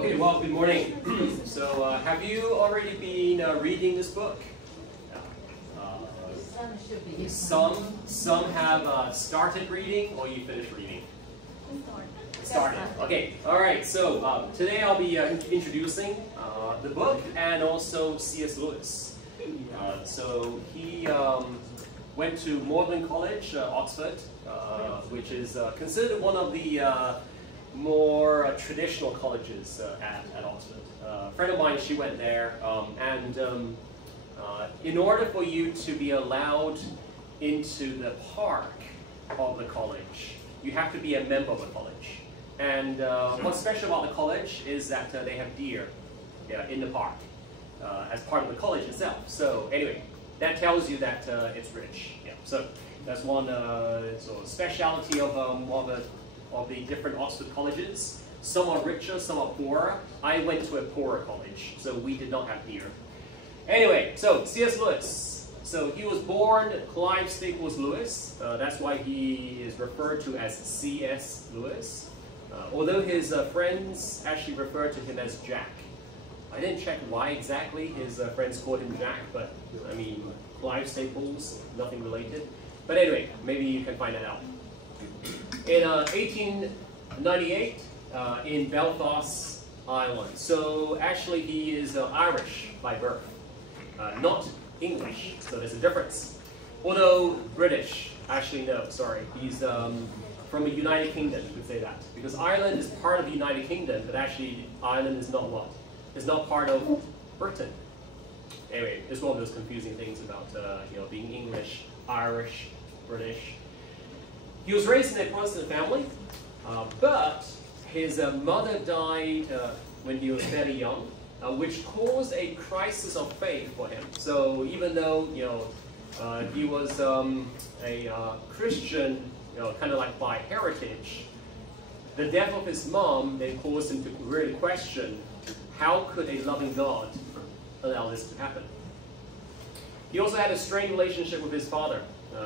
Okay, well, good morning. So, have you already been reading this book? Some have started reading, or you finished reading? Started. Okay, all right. So today I'll be introducing the book and also C.S. Lewis. So he went to Magdalen College, Oxford, which is considered one of the more traditional colleges at Oxford. A friend of mine, she went there, and in order for you to be allowed into the park of the college, you have to be a member of the college. And what's special about the college is that they have deer in the park as part of the college itself. So anyway, that tells you that it's rich. Yeah. So that's one sort of speciality of the different Oxford colleges. Some are richer, some are poorer. I went to a poorer college, so we did not have deer. Anyway, so C.S. Lewis. So he was born Clive Staples Lewis. That's why he is referred to as C.S. Lewis. Although his friends actually refer to him as Jack. I didn't check why exactly his friends called him Jack, but I mean, Clive Staples, nothing related. But anyway, maybe you can find that out. In 1898, in Belfast, Ireland. So actually he is Irish by birth, not English, so there's a difference. Although British, actually no, sorry, he's from the United Kingdom, you could say that. Because Ireland is part of the United Kingdom, but actually Ireland is not what? It's not part of Britain. Anyway, it's one of those confusing things about being English, Irish, British. He was raised in a Protestant family, but his mother died when he was very young, which caused a crisis of faith for him. So even though he was a Christian, kind of like by heritage, the death of his mom then caused him to really question, how could a loving God allow this to happen? He also had a strained relationship with his father.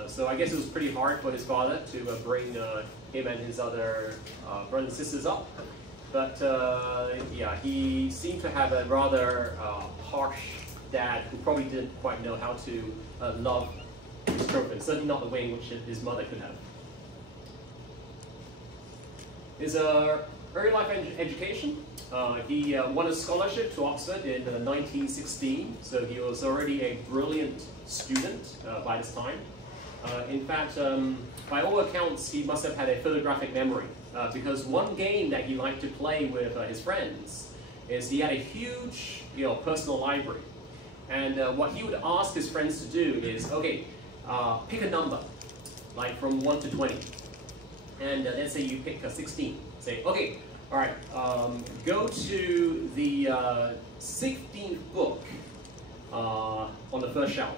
So I guess it was pretty hard for his father to bring him and his other brothers and sisters up. But yeah, he seemed to have a rather harsh dad who probably didn't quite know how to love his children, certainly not the way in which his mother could have. His early life education, he won a scholarship to Oxford in 1916, so he was already a brilliant student by this time. In fact, by all accounts, he must have had a photographic memory, because one game that he liked to play with his friends is he had a huge personal library. And what he would ask his friends to do is, okay, pick a number, like from 1 to 20. And let's say you pick 16. Say, okay, all right, go to the 16th book on the first shelf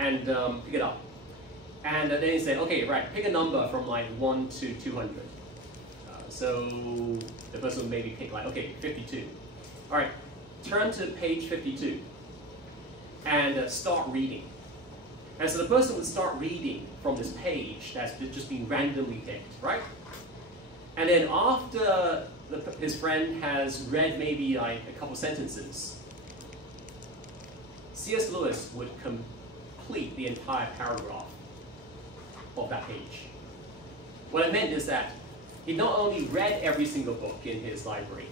and pick it up. And then you say, okay, right, pick a number from like 1 to 200. So the person would maybe pick like, okay, 52. All right, turn to page 52 and start reading. And so the person would start reading from this page that's just been randomly picked, right? And then after his friend has read maybe like a couple sentences, C.S. Lewis would complete the entire paragraph of that page. What it meant is that he not only read every single book in his library,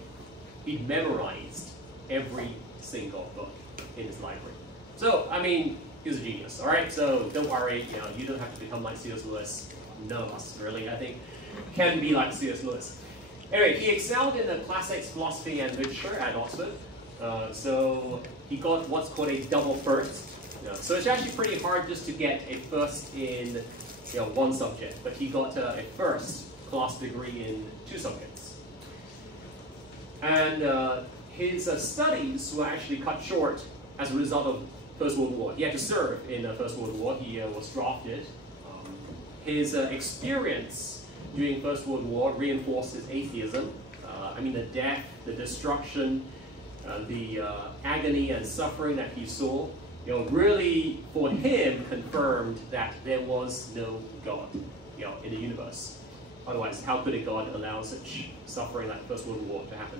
he memorized every single book in his library. So, I mean, he was a genius, all right? So don't worry, you don't have to become like C.S. Lewis. None of us, really, I think, can be like C.S. Lewis. Anyway, he excelled in the classics, philosophy, and literature at Oxford. So he got what's called a double first. So it's actually pretty hard just to get a first in one subject, but he got a first class degree in 2 subjects. And his studies were actually cut short as a result of First World War. He had to serve in the First World War. He was drafted. His experience during First World War reinforced his atheism. I mean, the death, the destruction, the agony and suffering that he saw, really for him confirmed that there was no God, in the universe. Otherwise, how could a God allow such suffering like the First World War to happen?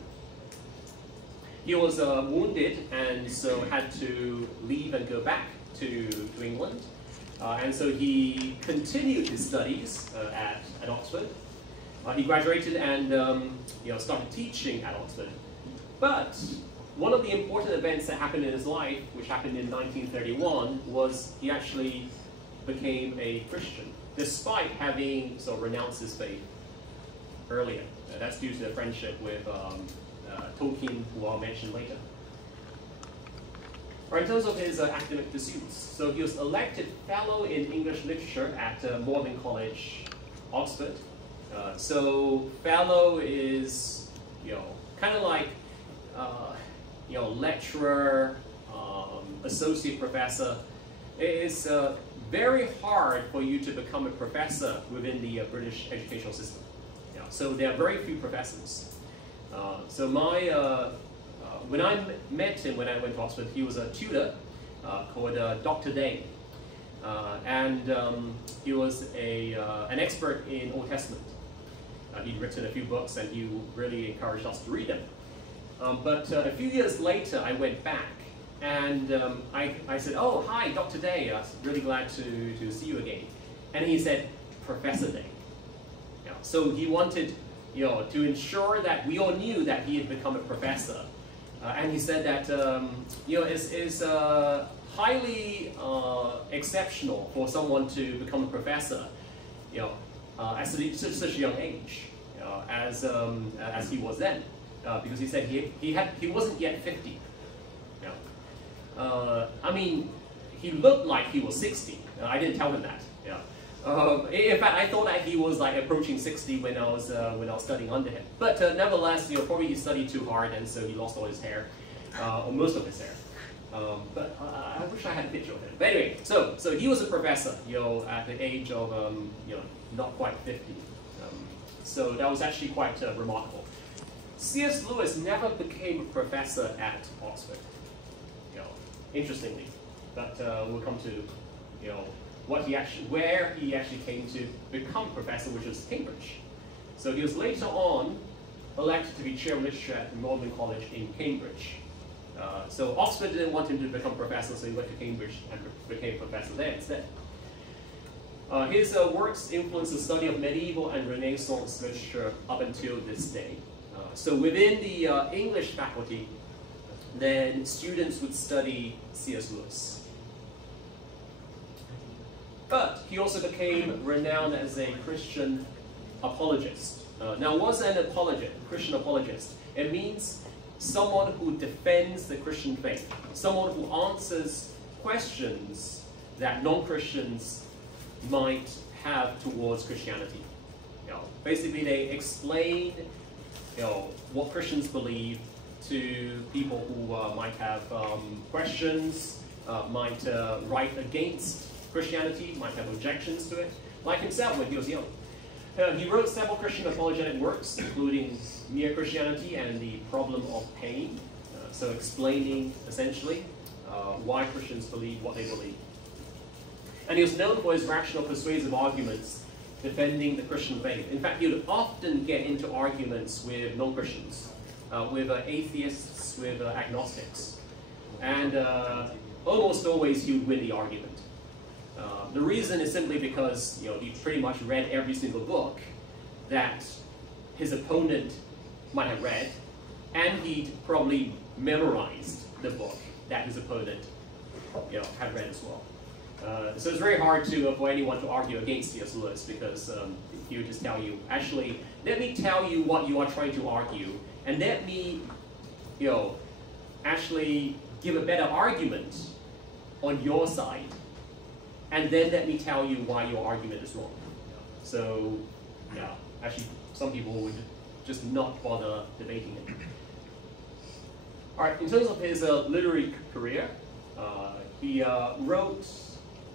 he was wounded and so had to leave and go back to England. And so he continued his studies at Oxford. He graduated and started teaching at Oxford. But one of the important events that happened in his life, which happened in 1931, was he actually became a Christian, despite having renounced his faith earlier. That's due to the friendship with Tolkien, who I'll mention later. In terms of his academic pursuits, so he was elected Fellow in English Literature at Magdalen College, Oxford. So Fellow is, kind of like, lecturer, associate professor. It is very hard for you to become a professor within the British educational system. So there are very few professors. So when I met him when I went to Oxford, he was a tutor called Dr. Day. He was an expert in Old Testament. He'd written a few books and he really encouraged us to read them. But a few years later, I went back and I said, "Oh, hi, Dr. Day. I'm really glad to see you again." And he said, "Professor Day." So he wanted to ensure that we all knew that he had become a professor. And he said that it's highly exceptional for someone to become a professor at such a young age as he was then. Because he said he wasn't yet 50. I mean, he looked like he was 60. I didn't tell him that. In fact, I thought that he was like approaching 60 when I was studying under him. But nevertheless, probably he studied too hard, and so he lost all his hair, or most of his hair. But I wish I had a picture of him. But anyway, so he was a professor, at the age of not quite 50. So that was actually quite remarkable. C.S. Lewis never became a professor at Oxford, interestingly. But we'll come to where he actually came to become professor, which was Cambridge. So he was later on elected to be chair of literature at Magdalen College in Cambridge. So Oxford didn't want him to become professor, so he went to Cambridge and became professor there instead. His works influenced the study of medieval and Renaissance literature up until this day. So within the English faculty, then students would study C.S. Lewis. But he also became renowned as a Christian apologist. Now, what's an apologist, Christian apologist? It means someone who defends the Christian faith, someone who answers questions that non-Christians might have towards Christianity. Basically, they explain what Christians believe to people who might have questions, might write against Christianity, might have objections to it, like himself when he was young. He wrote several Christian apologetic works, including Mere Christianity and the Problem of Pain, so explaining, essentially, why Christians believe what they believe. And he was known for his rational, persuasive arguments defending the Christian faith. In fact, he would often get into arguments with non-Christians, with atheists, with agnostics. And almost always he would win the argument. The reason is simply because he pretty much read every single book that his opponent might have read, and he'd probably memorized the book that his opponent had read as well. So it's very hard for anyone to argue against C.S. Lewis, because he would just tell you, actually, let me tell you what you are trying to argue, and let me actually give a better argument on your side, and then let me tell you why your argument is wrong. So, yeah, actually, some people would just not bother debating it. All right, in terms of his literary career, he wrote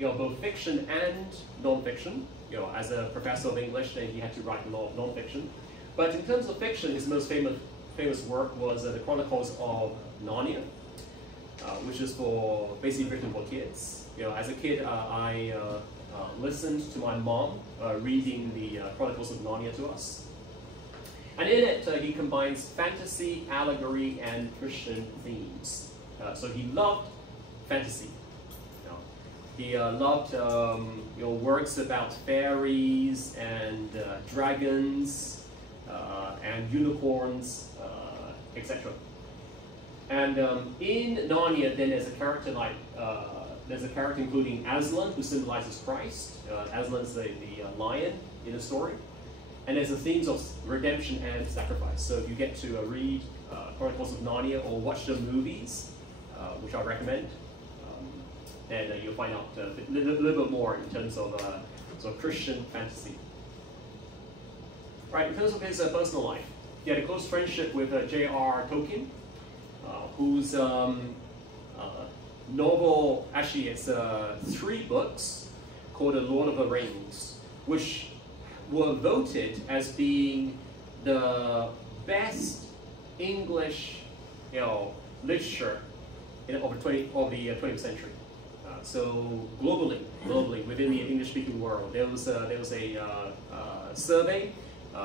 both fiction and non-fiction. As a professor of English, then he had to write a lot of non-fiction. But in terms of fiction, his most famous work was The Chronicles of Narnia, which is basically written for kids. As a kid, I listened to my mom reading the Chronicles of Narnia to us. And in it, he combines fantasy, allegory, and Christian themes. So he loved fantasy. He loved works about fairies and dragons and unicorns, etc. And in Narnia, then there's a character like including Aslan, who symbolizes Christ. Aslan's the lion in the story. And there's the themes of redemption and sacrifice. So if you get to read Chronicles of Narnia or watch the movies, which I recommend, then you'll find out a little bit more in terms of sort of Christian fantasy. Right, in terms of his personal life, he had a close friendship with J.R.R. Tolkien, whose novel, actually it's 3 books called The Lord of the Rings, which were voted as being the best English, literature of the 20th century. So globally within the English-speaking world, there was a survey,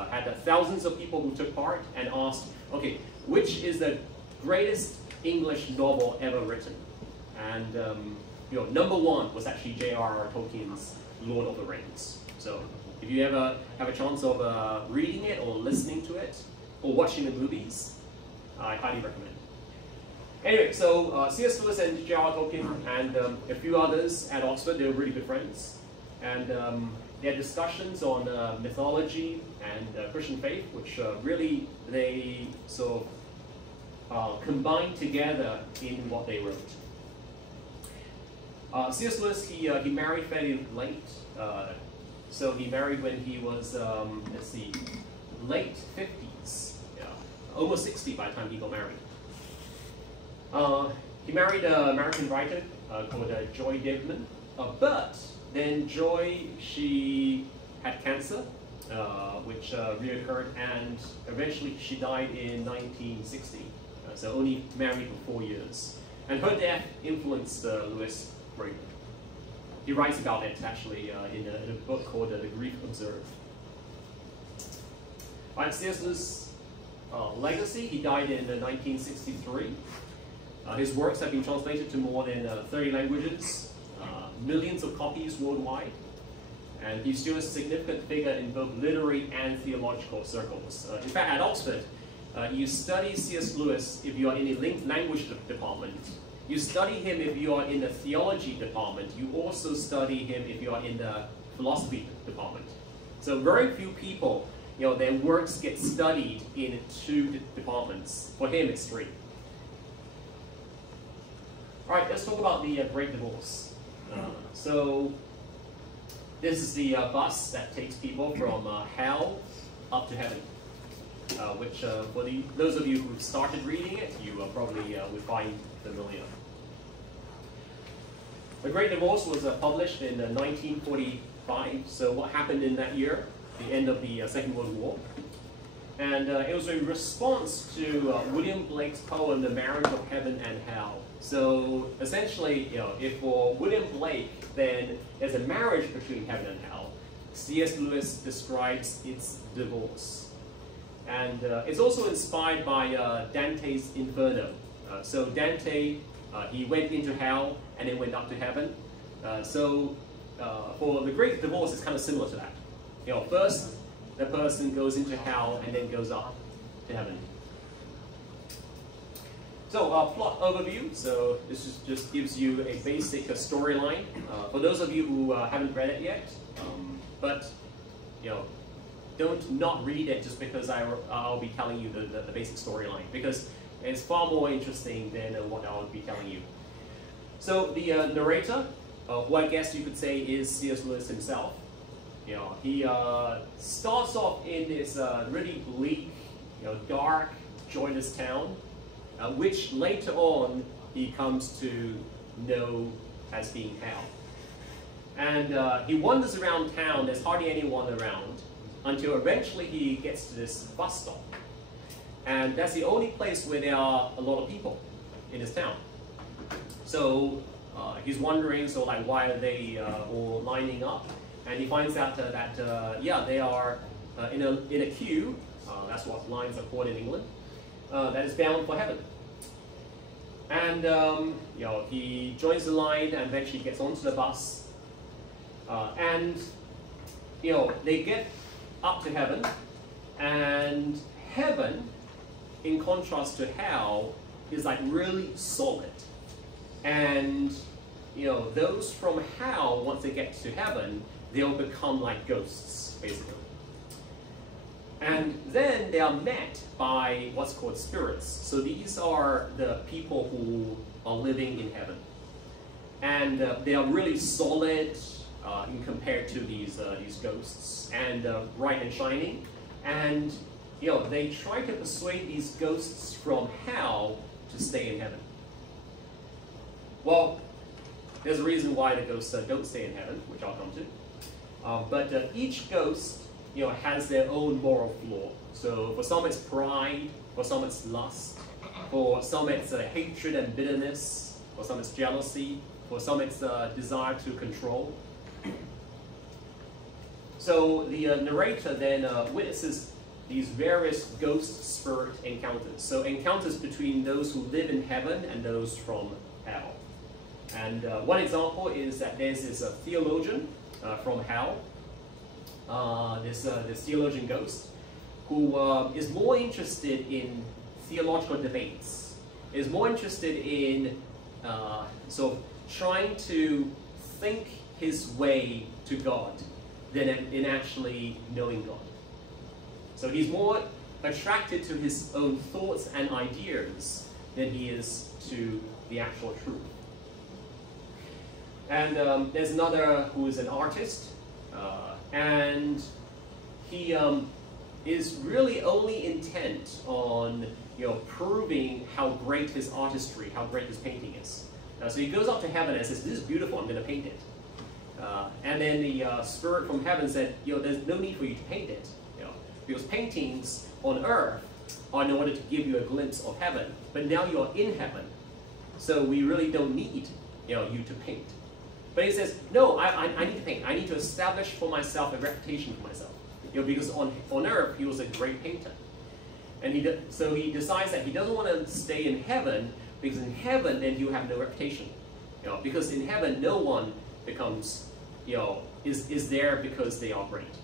had thousands of people who took part and asked, okay, which is the greatest English novel ever written? And number 1 was actually J.R.R. Tolkien's Lord of the Rings. So if you ever have a chance of reading it or listening to it or watching the movies, I highly recommend. Anyway, so C.S. Lewis and J.R.R. Tolkien and a few others at Oxford, they were really good friends. And they had discussions on mythology and Christian faith, which really they sort of combined together in what they wrote. C.S. Lewis, he married fairly late. So he married when he was, late 50s, almost 60 by the time he got married. He married an American writer called Joy Davidman, but then Joy, she had cancer, which reoccurred, and eventually she died in 1960, so only married for 4 years. And her death influenced Lewis greatly. He writes about it actually in a book called The Grief Observed. Right, C.S. Lewis' legacy, he died in 1963. His works have been translated to more than 30 languages, millions of copies worldwide, and he's still a significant figure in both literary and theological circles. In fact, at Oxford, you study C.S. Lewis if you are in the language department. You study him if you are in the theology department. You also study him if you are in the philosophy department. So very few people, their works get studied in 2 departments. For him, it's 3. All right, let's talk about the Great Divorce. So this is the bus that takes people from hell up to heaven, which for those of you who've started reading it, you probably would find familiar. The Great Divorce was published in 1945, so what happened in that year? The end of the Second World War. And it was a response to William Blake's poem, The Marriage of Heaven and Hell. So essentially, if for William Blake, then there's a marriage between heaven and hell, C.S. Lewis describes its divorce. And it's also inspired by Dante's Inferno. So Dante, he went into hell and then went up to heaven. For the Great Divorce, it's kind of similar to that. First, the person goes into hell and then goes up to heaven. So, plot overview. So this just gives you a basic storyline. For those of you who haven't read it yet, but don't not read it just because I'll be telling you the basic storyline, because it's far more interesting than what I'll be telling you. So the narrator, who I guess you could say is C.S. Lewis himself, he starts off in this really bleak, dark, joyless town, which later on he comes to know as being hell. And he wanders around town, there's hardly anyone around, until eventually he gets to this bus stop. And that's the only place where there are a lot of people in this town. So he's wondering, why are they all lining up? And he finds out that, yeah, they are in a queue. That's what lines are called in England. That is bound for heaven. And he joins the line and eventually gets onto the bus. And they get up to heaven, and heaven, in contrast to hell, is like really solid. And those from hell, once they get to heaven, they'll become like ghosts, basically. And then they are met by what's called spirits. So these are the people who are living in heaven. And they are really solid in compared to these ghosts, and bright and shining. And they try to persuade these ghosts from hell to stay in heaven. Well, there's a reason why the ghosts don't stay in heaven, which I'll come to. But each ghost has their own moral flaw. So for some it's pride, for some it's lust, for some it's hatred and bitterness, for some it's jealousy, for some it's desire to control. So the narrator then witnesses these various ghost spirit encounters. So encounters between those who live in heaven and those from hell. And one example is that there's this theologian from hell, this theologian ghost, who is more interested in theological debates, is more interested in sort of trying to think his way to God than in actually knowing God. So he's more attracted to his own thoughts and ideas than he is to the actual truth. And there's another who is an artist, and he is really only intent on proving how great his artistry, how great his painting is. So he goes up to heaven and says, "This is beautiful, I'm going to paint it." And then the spirit from heaven said, "There's no need for you to paint it, because paintings on earth are in order to give you a glimpse of heaven. But now you're in heaven, so we really don't need you to paint." But he says, "No, I need to paint. I need to establish for myself a reputation for myself, because on earth he was a great painter." And so he decides that he doesn't want to stay in heaven, because in heaven then you have no reputation, because in heaven no one becomes is there because they are great,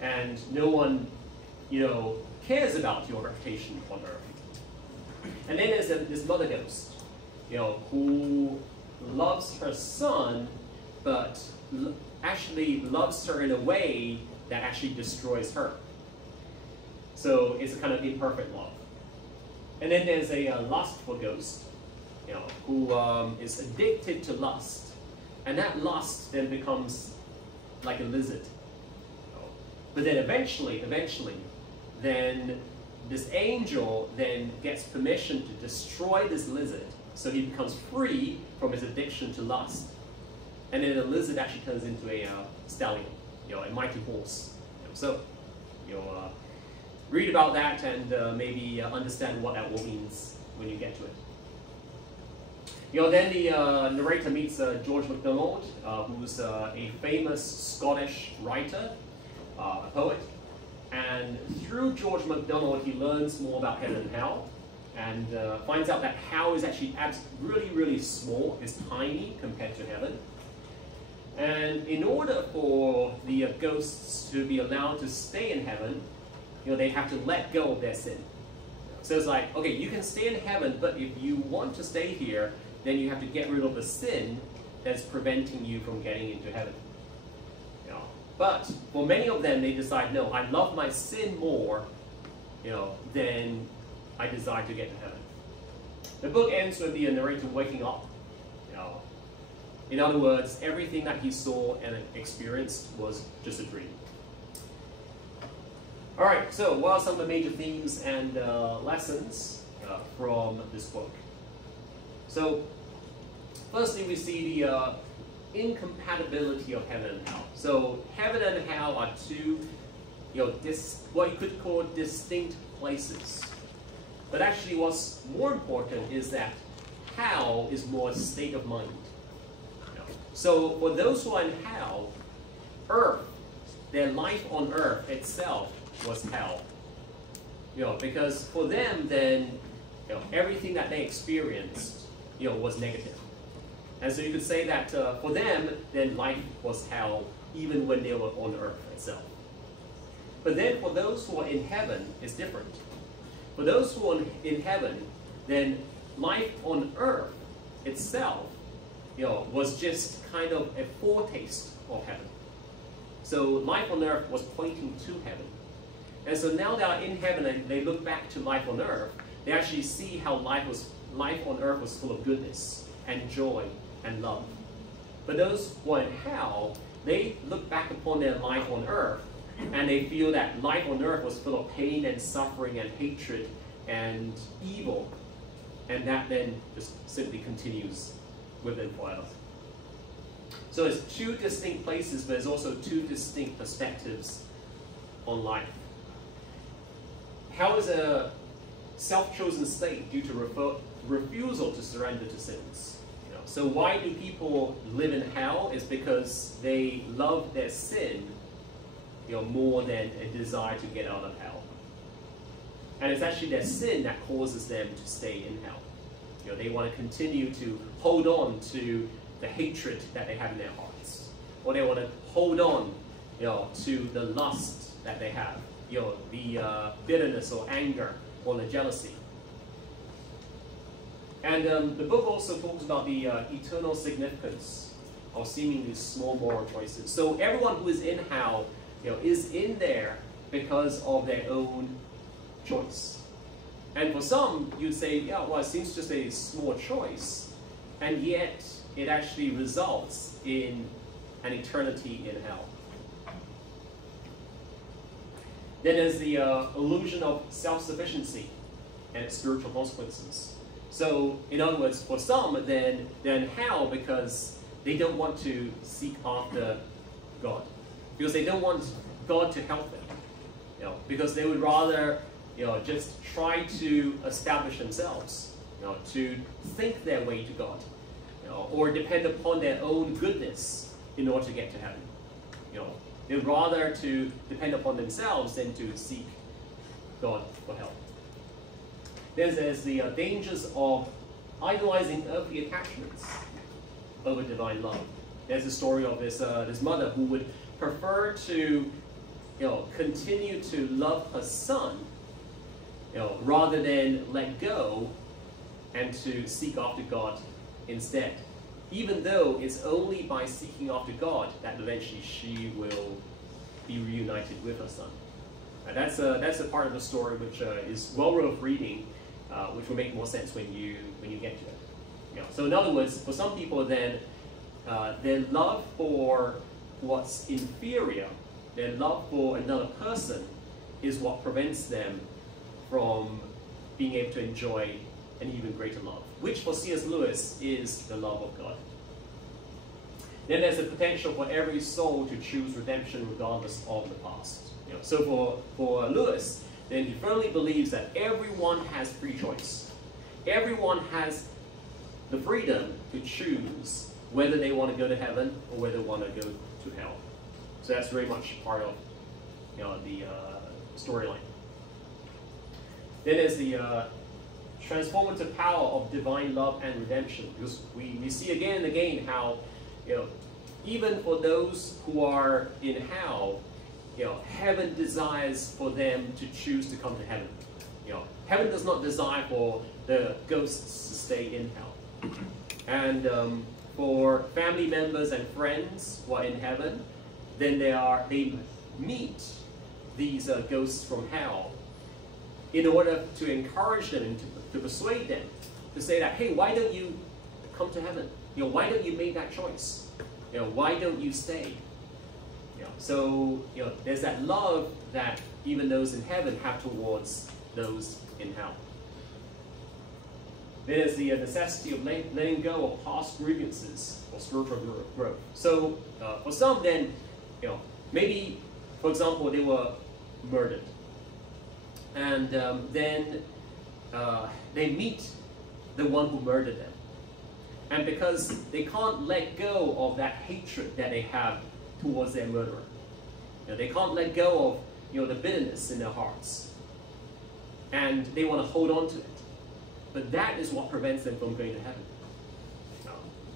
and no one cares about your reputation on earth. And then there's this mother ghost, who loves her son, but actually loves her in a way that actually destroys her. So it's a kind of imperfect love. And then there's a lustful ghost, who is addicted to lust, and that lust then becomes like a lizard. But then eventually, then this angel then gets permission to destroy this lizard, so he becomes free from his addiction to lust. And then the lizard actually turns into a stallion, a mighty horse. So, read about that and maybe understand what that all means when you get to it. Then the narrator meets George MacDonald, who's a famous Scottish writer, a poet. And through George MacDonald, he learns more about heaven and hell, and finds out that hell is actually really, really small, it's tiny compared to heaven. And in order for the ghosts to be allowed to stay in heaven, they have to let go of their sin. So it's like, okay, you can stay in heaven, but if you want to stay here, then you have to get rid of the sin that's preventing you from getting into heaven. But for many of them, they decide, no, I love my sin more, than I desire to get to heaven. The book ends with the narrator waking up. In other words, everything that he saw and experienced was just a dream. All right, so what are some of the major themes and lessons from this book? So, firstly, we see the incompatibility of heaven and hell. So, heaven and hell are two, what you could call distinct places. But actually, what's more important is that hell is more a state of mind. So, for those who are in hell, earth their life on earth itself was hell. Because for them then, everything that they experienced, was negative. And so you could say that for them, then life was hell even when they were on earth itself. But then for those who are in heaven, it's different. For those who are in heaven, then life on earth itself, was just kind of a foretaste of heaven. So life on earth was pointing to heaven. And so now they are in heaven and they look back to life on earth, they actually see how life on earth was full of goodness and joy and love. But those who are in hell, they look back upon their life on earth and they feel that life on earth was full of pain and suffering and hatred and evil. And that then just simply continues with them forever. So it's two distinct places, but there's also two distinct perspectives on life. Hell is a self-chosen state due to refusal to surrender to sins. So why do people live in hell? It's because they love their sin, more than a desire to get out of hell. And it's actually their sin that causes them to stay in hell. They want to continue to hold on to the hatred that they have in their hearts, or they want to hold on, to the lust that they have, the bitterness or anger or the jealousy. And the book also talks about the eternal significance of seemingly small moral choices. So everyone who is in hell, is in there because of their own choice. And for some, you'd say, yeah, well, it seems just a small choice, and yet it actually results in an eternity in hell. Then there's the illusion of self-sufficiency and its spiritual consequences. So, in other words, for some, then hell because they don't want to seek after God. Because they don't want God to help them. Because they would rather, just try to establish themselves, to think their way to God, or depend upon their own goodness in order to get to heaven. They'd rather to depend upon themselves than to seek God for help. There's the dangers of idolizing earthly attachments over divine love. There's a story of this mother who would prefer to continue to love her son rather than let go and to seek after God instead. Even though it's only by seeking after God that eventually she will be reunited with her son. And that's a part of the story which is well worth reading, which will make more sense when you get to it. So in other words, for some people then, their love for what's inferior, their love for another person, is what prevents them from being able to enjoy an even greater love, which for C.S. Lewis is the love of God. Then there's a potential for every soul to choose redemption regardless of the past. So for Lewis, then he firmly believes that everyone has free choice. Everyone has the freedom to choose whether they want to go to heaven or whether they want to go to hell. So that's very much part of the storyline. Then there's the transformative power of divine love and redemption, because we see again and again how even for those who are in hell, heaven desires for them to choose to come to heaven. Heaven does not desire for the ghosts to stay in hell. And for family members and friends who are in heaven, then they meet these ghosts from hell in order to encourage them and to persuade them to say that, hey, why don't you come to heaven? Why don't you make that choice? Why don't you stay? So there's that love that even those in heaven have towards those in hell. There's the necessity of letting go of past grievances for spiritual growth. So for some then, maybe, for example, they were murdered. And then they meet the one who murdered them. And because they can't let go of that hatred that they have towards their murderer, They can't let go of the bitterness in their hearts. And they want to hold on to it. But that is what prevents them from going to heaven.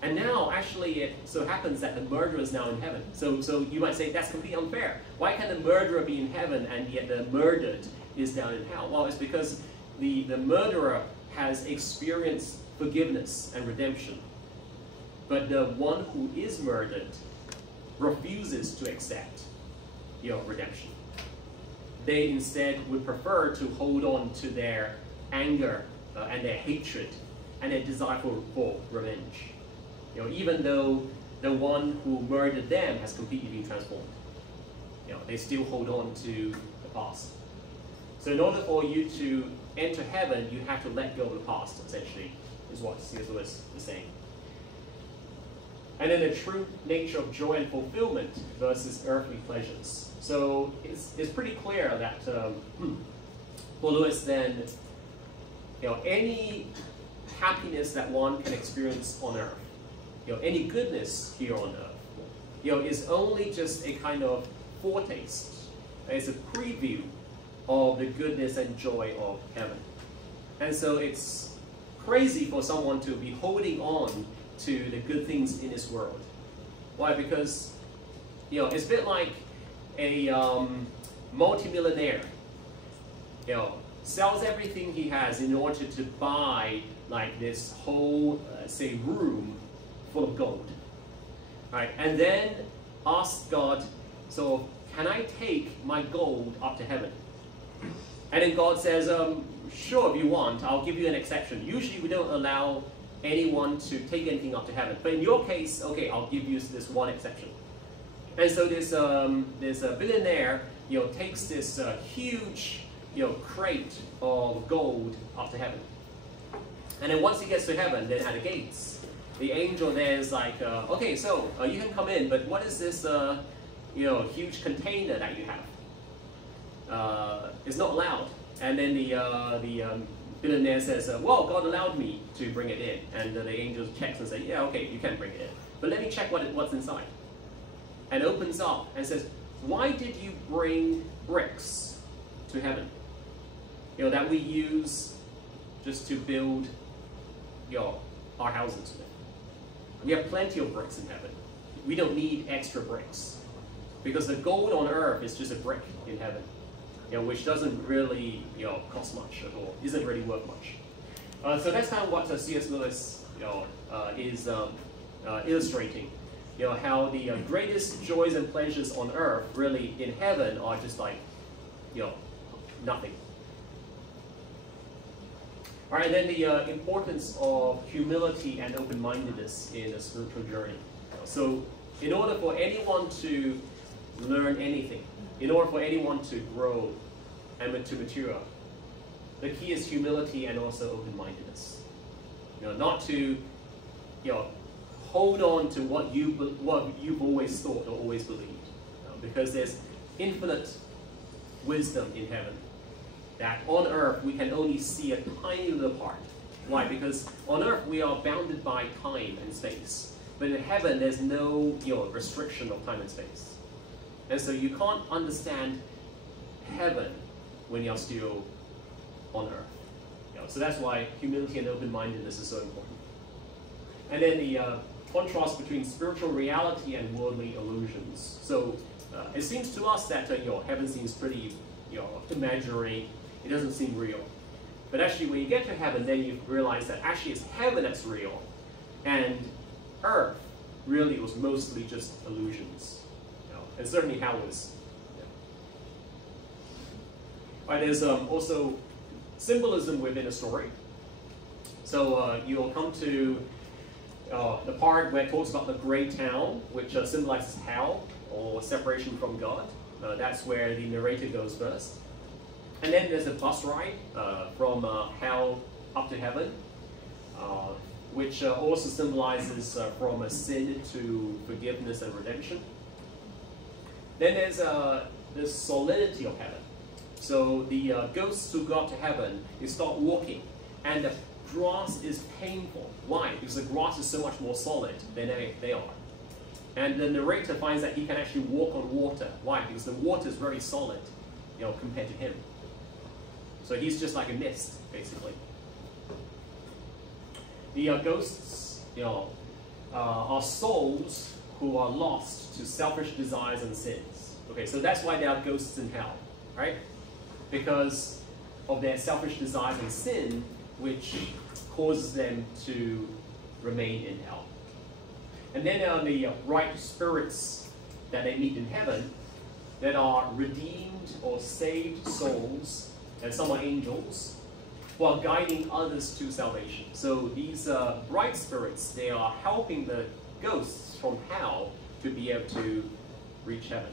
And now, actually, it so happens that the murderer is now in heaven. So you might say, that's completely unfair. Why can the murderer be in heaven and yet the murdered is down in hell? Well, it's because the murderer has experienced forgiveness and redemption. But the one who is murdered refuses to accept redemption. They instead would prefer to hold on to their anger and their hatred and their desire for revenge. Even though the one who murdered them has completely been transformed. They still hold on to the past. So in order for you to enter heaven, you have to let go of the past, essentially, is what C.S. Lewis is saying. And then the true nature of joy and fulfillment versus earthly pleasures. So it's pretty clear that for Lewis then, any happiness that one can experience on earth, any goodness here on earth, is only just a kind of foretaste. It's a preview of the goodness and joy of heaven. And so it's crazy for someone to be holding on to the good things in this world. Why? Because it's a bit like a multimillionaire sells everything he has in order to buy like this whole say room full of gold, right? And then asks God, so can I take my gold up to heaven? And then God says, sure, if you want, I'll give you an exception. Usually we don't allow anyone to take anything up to heaven, but in your case, okay, I'll give you this one exception. And so this billionaire takes this huge crate of gold up to heaven. And then once he gets to heaven, then at the gates, the angel there is like, okay, so you can come in, but what is this huge container that you have? It's not allowed. And then the billionaire says, well, God allowed me to bring it in. And the angel checks and says, yeah, okay, you can bring it in. But let me check what's inside. And opens up and says, why did you bring bricks to heaven? That we use just to build our houses with. We have plenty of bricks in heaven. We don't need extra bricks. Because the gold on earth is just a brick in heaven. Which doesn't really cost much at all, isn't really worth much. So that's kind of what C.S. Lewis is illustrating. How the greatest joys and pleasures on earth really in heaven are just like nothing. All right, and then the importance of humility and open-mindedness in a spiritual journey. So in order for anyone to learn anything, in order for anyone to grow and to mature, the key is humility and also open-mindedness. Not to hold on to what you've always thought or always believed, because there's infinite wisdom in heaven that on earth we can only see a tiny little part. Why? Because on earth we are bounded by time and space, but in heaven there's no restriction of time and space. And so you can't understand heaven when you're still on earth. So that's why humility and open-mindedness is so important. And then the contrast between spiritual reality and worldly illusions. So it seems to us that heaven seems pretty imaginary. It doesn't seem real. But actually when you get to heaven, then you realize that actually it's heaven that's real. And earth really was mostly just illusions. And certainly hell is. Right, there's also symbolism within a story. So you'll come to the part where it talks about the gray town, which symbolizes hell or separation from God. That's where the narrator goes first. And then there's a bus ride from hell up to heaven, which also symbolizes from a sin to forgiveness and redemption. Then there's the solidity of heaven. So the ghosts who go up to heaven, they start walking, and the grass is painful. Why? Because the grass is so much more solid than they are. And the narrator finds that he can actually walk on water. Why? Because the water is very solid, compared to him. So he's just like a mist, basically. The ghosts, are souls who are lost to selfish desires and sins. Okay, so that's why there are ghosts in hell, right? Because of their selfish desires and sin, which causes them to remain in hell. And then there are the right spirits that they meet in heaven that are redeemed or saved souls, and some are angels, who are guiding others to salvation. So these bright spirits, they are helping the ghosts from hell to be able to reach heaven.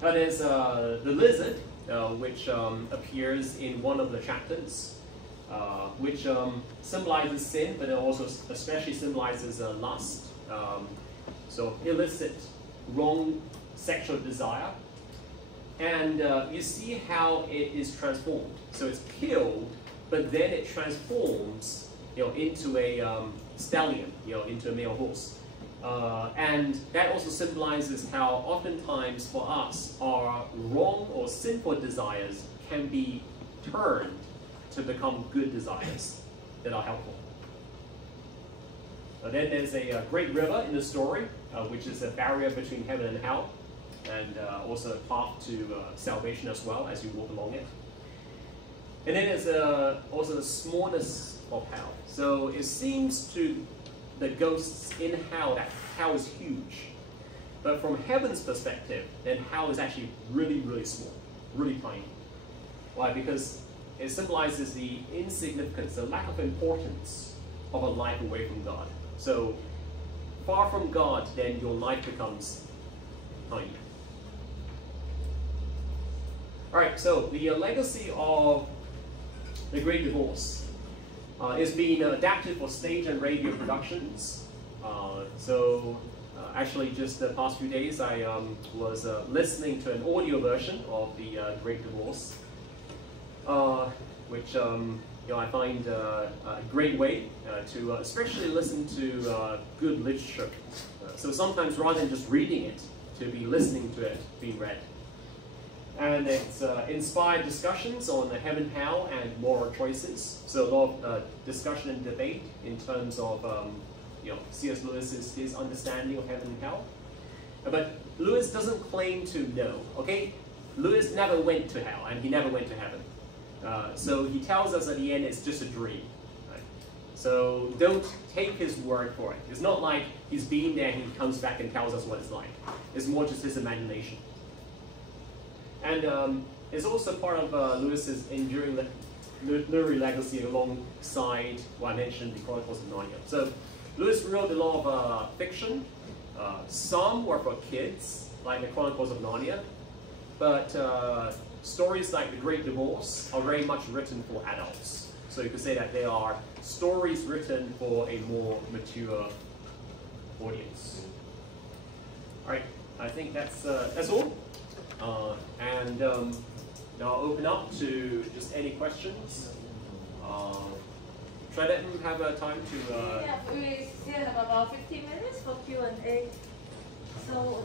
Now there's the lizard, which appears in one of the chapters, which symbolizes sin, but it also especially symbolizes lust. So illicit, wrong sexual desire. And you see how it is transformed. So it's killed, but then it transforms, into a stallion, into a male horse. And that also symbolizes how oftentimes for us, our wrong or sinful desires can be turned to become good desires that are helpful. Then there's a great river in the story, which is a barrier between heaven and hell, and also a path to salvation as well as you walk along it. And then there's also the smallness of hell. So it seems to the ghosts in hell that hell is huge. But from heaven's perspective, then hell is actually really, really small, really tiny. Why? Because it symbolizes the insignificance, the lack of importance of a life away from God. So far from God, then your life becomes tiny. Alright, so the legacy of The Great Divorce is being adapted for stage and radio productions. Actually just the past few days I was listening to an audio version of The Great Divorce, which I find a great way to especially listen to good literature. So sometimes rather than just reading it, to be listening to it being read. And it's inspired discussions on the heaven, hell, and moral choices. So a lot of discussion and debate in terms of C.S. Lewis's his understanding of heaven and hell. But Lewis doesn't claim to know. Okay, Lewis never went to hell, and he never went to heaven. So he tells us at the end it's just a dream. Right? So don't take his word for it. It's not like he's been there and he comes back and tells us what it's like. It's more just his imagination. And it's also part of Lewis's enduring literary legacy alongside what I mentioned, the Chronicles of Narnia. So Lewis wrote a lot of fiction. Some were for kids, like the Chronicles of Narnia. But stories like The Great Divorce are very much written for adults. So you could say that they are stories written for a more mature audience. All right, I think that's all. Now I'll open up to just any questions. Try to have a time to... Yeah, we still have about 15 minutes for Q&A. So.